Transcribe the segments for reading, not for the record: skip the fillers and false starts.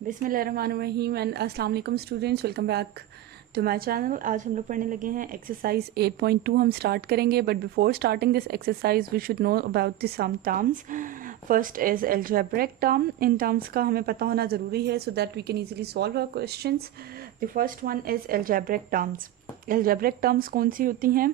बिस्मिल्लाहिर्रहमानिर्रहीम एंड अस्सलाम वालेकुम students, welcome back to my channel. आज हम लोग पढ़ने लगे हैं एक्सरसाइज 8.2 हम स्टार्ट करेंगे, but before starting this exercise we should know about the some terms. First is algebraic term. इन टर्म्स का हमें पता होना ज़रूरी है so that we can easily solve our questions. The first one is algebraic terms. Algebraic terms कौन सी होती हैं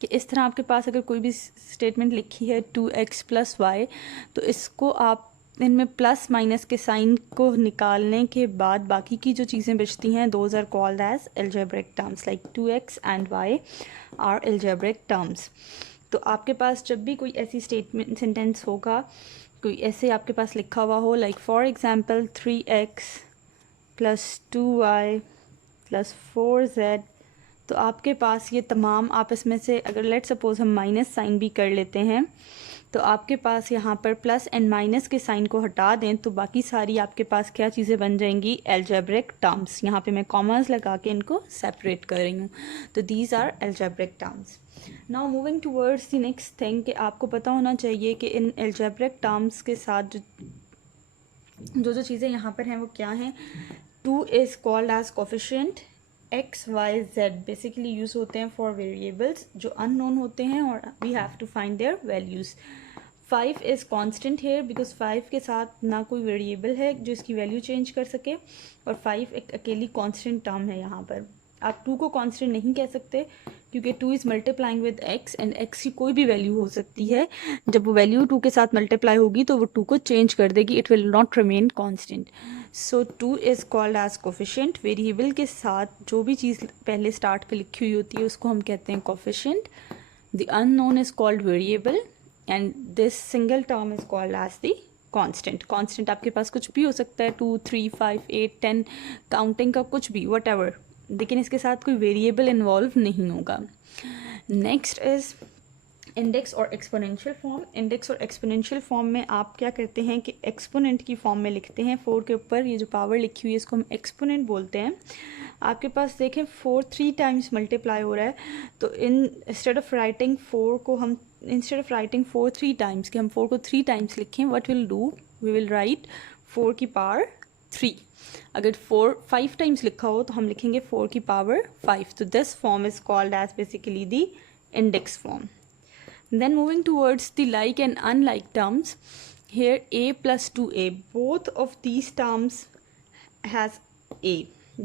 कि इस तरह आपके पास अगर कोई भी स्टेटमेंट लिखी है 2x + y, तो इसको आप इनमें प्लस माइनस के साइन को निकालने के बाद बाकी की जो चीज़ें बचती हैं those are called as algebraic terms, like 2x and y are algebraic terms. तो आपके पास जब भी कोई ऐसी स्टेटमेंट सेंटेंस होगा, कोई ऐसे आपके पास लिखा हुआ हो, like for example 3x + 2y + 4z, तो आपके पास ये तमाम आपस में से अगर लेट सपोज हम माइनस साइन भी कर लेते हैं, तो आपके पास यहाँ पर प्लस एंड माइनस के साइन को हटा दें तो बाकी सारी आपके पास क्या चीज़ें बन जाएंगी, अलजेब्रिक टर्म्स। यहाँ पे मैं कॉमर्स लगा के इनको सेपरेट कर रही हूँ, तो these are algebraic terms. Now moving towards the next thing कि आपको पता होना चाहिए कि इन अलजेब्रिक टर्म्स के साथ जो चीज़ें यहाँ पर हैं वो क्या हैं। 2 is called as coefficient. X y z basically use होते हैं फॉर वेरिएबल्स जो अननोन होते हैं और we have to find their values. 5 is constant here because 5 के साथ ना कोई वेरिएबल है जो इसकी वैल्यू चेंज कर सके, और 5 एक अकेली कांस्टेंट टर्म है। यहाँ पर आप 2 को कांस्टेंट नहीं कह सकते क्योंकि 2 is multiplying with x and x की कोई भी वैल्यू हो सकती है। जब वो वैल्यू 2 के साथ मल्टीप्लाई होगी तो वो 2 को चेंज कर देगी, it will not remain constant. So 2 is called as coefficient. Variable के साथ जो भी चीज़ पहले स्टार्ट पे लिखी हुई होती है उसको हम कहते हैं coefficient. The unknown is called variable and this single term is called as the constant. Constant आपके पास कुछ भी हो सकता है, 2, 3, 5, 8, 10, काउंटिंग का कुछ भी, वट एवर, लेकिन इसके साथ कोई वेरिएबल इन्वॉल्व नहीं होगा। नेक्स्ट इज़ इंडेक्स और एक्सपोनेंशियल फॉर्म। इंडेक्स और एक्सपोनेंशियल फॉर्म में आप क्या करते हैं कि एक्सपोनेंट की फॉर्म में लिखते हैं। 4 के ऊपर ये जो पावर लिखी हुई है इसको हम एक्सपोनेंट बोलते हैं। आपके पास देखें 4 3 टाइम्स मल्टीप्लाई हो रहा है, तो इंस्टेड ऑफ राइटिंग 4 3 टाइम्स कि हम 4 को 3 टाइम्स लिखें, what will do, we will write 4 की पावर 3। अगर 4 5 टाइम्स लिखा हो तो हम लिखेंगे 4 की पावर 5। तो this form is called as basically the index form. Then moving towards the like and unlike terms, here a plus 2a, both of these terms has a.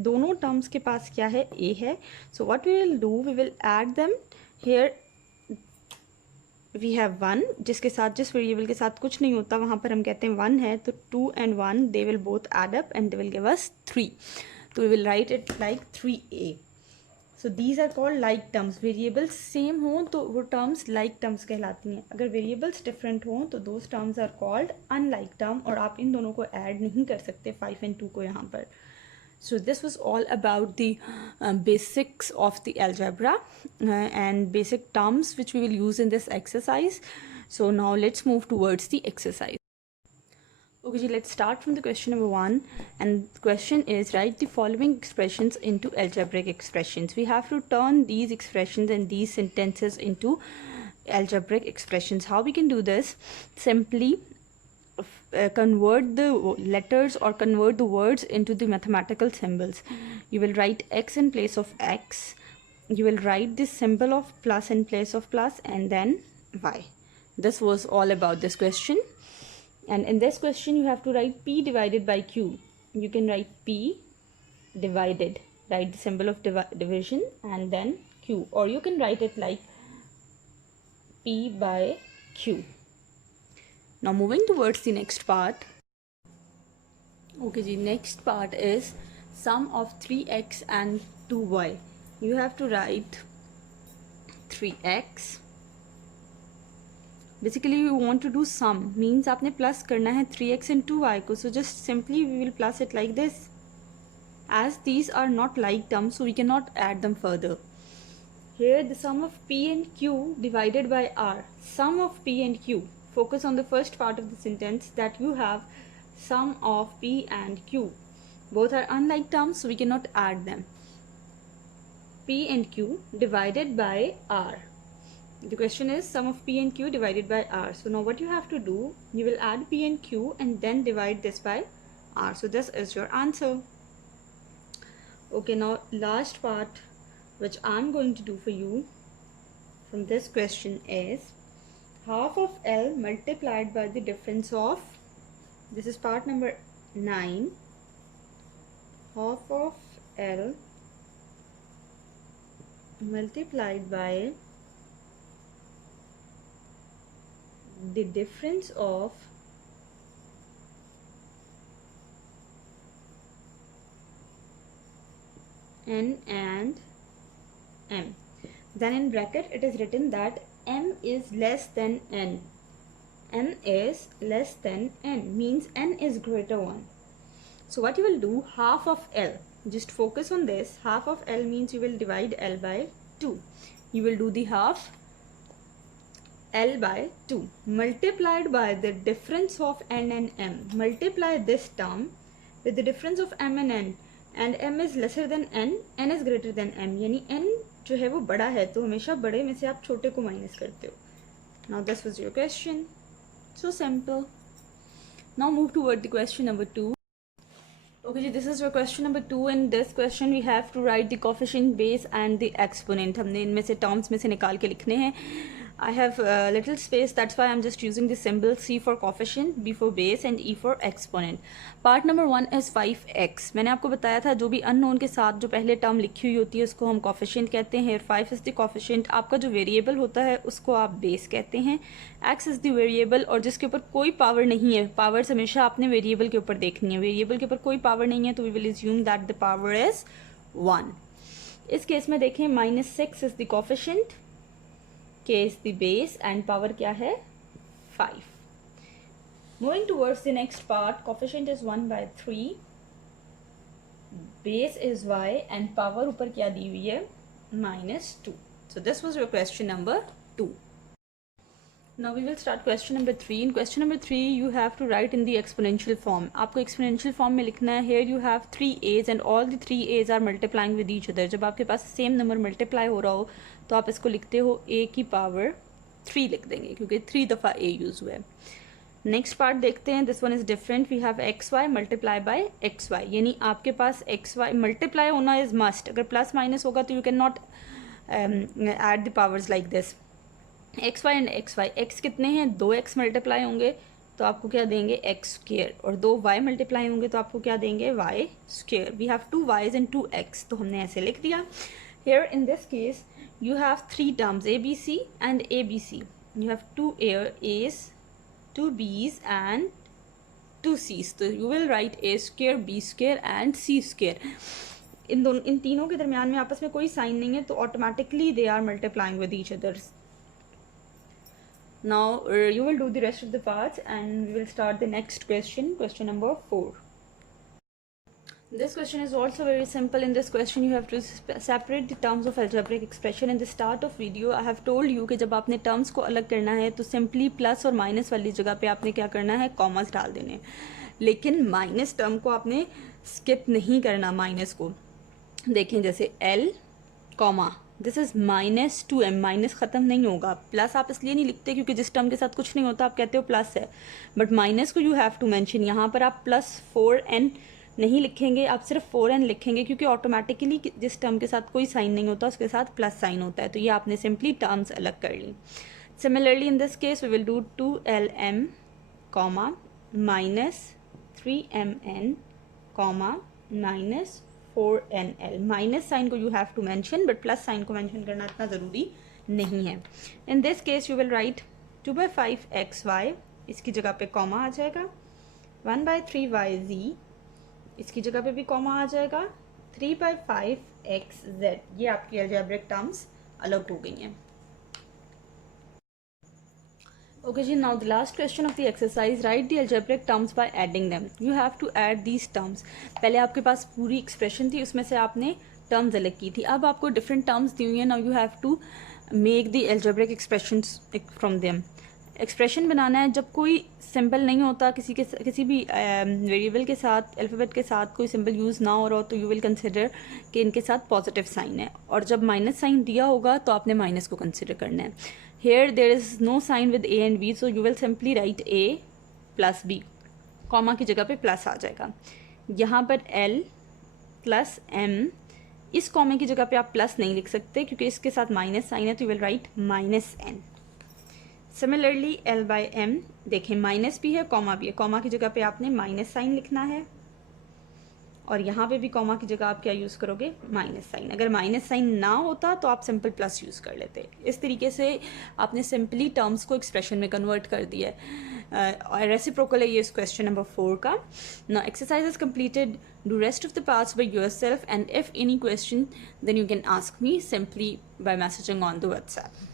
दोनों terms के पास क्या है, a है. So what we will do, we will add them. Here we have 1 जिसके साथ जिस variable के साथ कुछ नहीं होता वहाँ पर हम कहते हैं 1 है, तो 2 and 1 they will both add up and they will give us 3. तो we will write it like 3a. So these are called like terms. Variables same हों तो वो टर्म्स लाइक टर्म्स कहलाती हैं। अगर वेरिएबल्स डिफरेंट हों तो those terms are called unlike term, और आप इन दोनों को ऐड नहीं कर सकते 5 and 2 को यहाँ पर। So this was all about the basics of the algebra and basic terms which we will use in this exercise. So now let's move towards the exercise. Okay, let's start from the question number 1, and the question is, write the following expressions into algebraic expressions. We have to turn these expressions and these sentences into algebraic expressions. How we can do this? Simply convert the letters or convert the words into the mathematical symbols. You will write x in place of x, you will write the symbol of plus in place of plus, and then y. This was all about this question. And in this question you have to write p divided by q. You can write p divided, write the symbol of division and then q, or you can write it like p by q. Now moving towards the next part. Okay ji, next part is sum of 3x and 2y. You have to write 3x. Basically we want to do sum, means आपने plus करना है 3x and 2y को, so just simply we will plus it like this. As these are not like terms, so we cannot add them further. Here the sum of p and q divided by r. Sum of p and q. Focus on the first part of the sentence that you have sum of p and q. Both are unlike terms, so we cannot add them. P and q divided by r. The question is sum of p and q divided by r. So now what you have to do, you will add p and q and then divide this by r. So this is your answer. Okay, now last part which I'm going to do for you from this question is half of L multiplied by the difference of, this is part number 9, half of L multiplied by the difference of n and m. Then in bracket it is written that m is less than n. m is less than n means n is greater 1. So what you will do, half of L, just focus on this, half of L means you will divide L by 2. You will do the half L by 2 multiplied by the difference of n and m. Multiply this term with the difference of m and m is lesser than n is greater than m, यानी n जो है वो बड़ा है तो हमेशा बड़े में से आप छोटे को माइनस करते हो. Now this was your question. So simple. Now move toward the question number 2. Okay, this is your question number 2. In this question we have to write the coefficient, base and the exponent. हमने इनमें से terms में से निकाल के लिखने हैं. I have a little space, that's why I'm just using the symbol C for coefficient, B for base and E for exponent. Part number 1 is 5x. मैंने आपको बताया था जो भी unknown के साथ जो पहले टर्म लिखी हुई होती है उसको हम coefficient कहते हैं. 5 is the coefficient. आपका जो वेरिएबल होता है उसको आप बेस कहते हैं. x is the वेरिएबल और जिसके ऊपर कोई पावर नहीं है. पावर्स हमेशा आपने वेरिएबल के ऊपर देखनी है. वेरिएबल के ऊपर कोई पावर नहीं है तो we will assume that the power is 1. इस केस में देखें -6 is the coefficient, k is the base and power क्या है 5. Moving towards the next part, coefficient is 1 by 3, base is y and power ऊपर क्या दी हुई है -2. So this was your question number 2. Now we will start question number 3. In question number 3 you have to write in the exponential form. आपको exponential form में लिखना है. Here you have 3 a's and all the 3 a's are multiplying with each other. जब आपके पास same number multiply हो रहा हो तो आप इसको लिखते हो a की पावर 3 लिख देंगे क्योंकि 3 दफ़ा a यूज़ हुआ है. नेक्स्ट पार्ट देखते हैं. This one is different. We have x y multiply by x y, यानी आपके पास एक्स वाई मल्टीप्लाई होना इज़ मस्ट. अगर प्लस माइनस होगा तो you can not add the powers like this. X y and x y, x कितने हैं 2x multiply होंगे तो आपको क्या देंगे एक्स स्क्वेयर, और 2y मल्टीप्लाई होंगे तो आपको क्या देंगे y square. We have 2 y's and 2x, तो हमने ऐसे लिख दिया. Here in this case you have 3 terms ABC and ABC. You have 2 A's, 2 B's and 2 C's. So you will write A square, B square and C square. इन तीनों के दरमियान में आपस में कोई साइन नहीं है तो automatically they are multiplying with each other. Now you will do the rest of the parts and we will start the next question, question number 4. This question is also very simple. In this question you have to separate the terms of algebraic expression. In the start of video I have told you कि जब आपने terms को अलग करना है तो simply plus और minus वाली जगह पे आपने क्या करना है कॉमर्स डाल देने. लेकिन माइनस टर्म को आपने स्किप नहीं करना. माइनस को देखें जैसे L comma this is -2m, minus ख़त्म नहीं होगा. प्लस आप इसलिए नहीं लिखते क्योंकि जिस टर्म के साथ कुछ नहीं होता आप कहते हो प्लस है, बट माइनस को यू हैव टू मेंशन. यहाँ पर आप +4n नहीं लिखेंगे, आप सिर्फ 4n लिखेंगे क्योंकि ऑटोमेटिकली जिस टर्म के साथ कोई साइन नहीं होता उसके साथ प्लस साइन होता है. तो ये आपने सिंपली टर्म्स अलग कर ली. Similarly in this case we will do 2lm comma -3mn comma -4nl. Minus sign को you have to mention but plus sign को मेंशन करना इतना ज़रूरी नहीं है. In this case you will write 2/5xy, इसकी जगह पे कॉमा आ जाएगा. 1/3yz, इसकी जगह पे भी कॉमा आ जाएगा. 3/5xz. ये आपकी अलजेब्रिक टर्म्स अलग हो गई हैं. ओके जी, now the last question of the exercise, write the algebraic terms by adding them. You have to add these terms. पहले आपके पास पूरी एक्सप्रेशन थी, उसमें से आपने टर्म्स अलग की थी. अब आपको डिफरेंट टर्म्स दी हुई हैं. Now you have to make the algebraic expressions from them. Expression बनाना है जब कोई सिंबल नहीं होता, किसी भी वेरिएबल के साथ अल्फ़ाबेट के साथ कोई सिंबल यूज़ ना हो रहा हो तो यू विल कंसिडर कि इनके साथ पॉजिटिव साइन है, और जब माइनस साइन दिया होगा तो आपने माइनस को कंसिडर करना है. Here there is no sign with a and b, so you will simply write a + b. Comma की जगह पे प्लस आ जाएगा। यहाँ पर L प्लस M, इस कॉमे की जगह पे आप प्लस नहीं लिख सकते क्योंकि इसके साथ माइनस साइन है, तो you will right minus n। Similarly L by M, देखें माइनस भी है कॉमा भी है, कॉमा की जगह पे आपने माइनस साइन लिखना है और यहाँ पे भी कॉमा की जगह आप क्या यूज़ करोगे, माइनस साइन। अगर माइनस साइन ना होता तो आप सिंपल प्लस यूज़ कर लेते। इस तरीके से आपने सिंपली टर्म्स को एक्सप्रेशन में कन्वर्ट कर दिया है। और रेसिप्रोकल है ये इस क्वेश्चन नंबर 4 का। Now exercise is completed, do rest of the parts by yourself and if any question then you can ask me simply by messaging on the WhatsApp.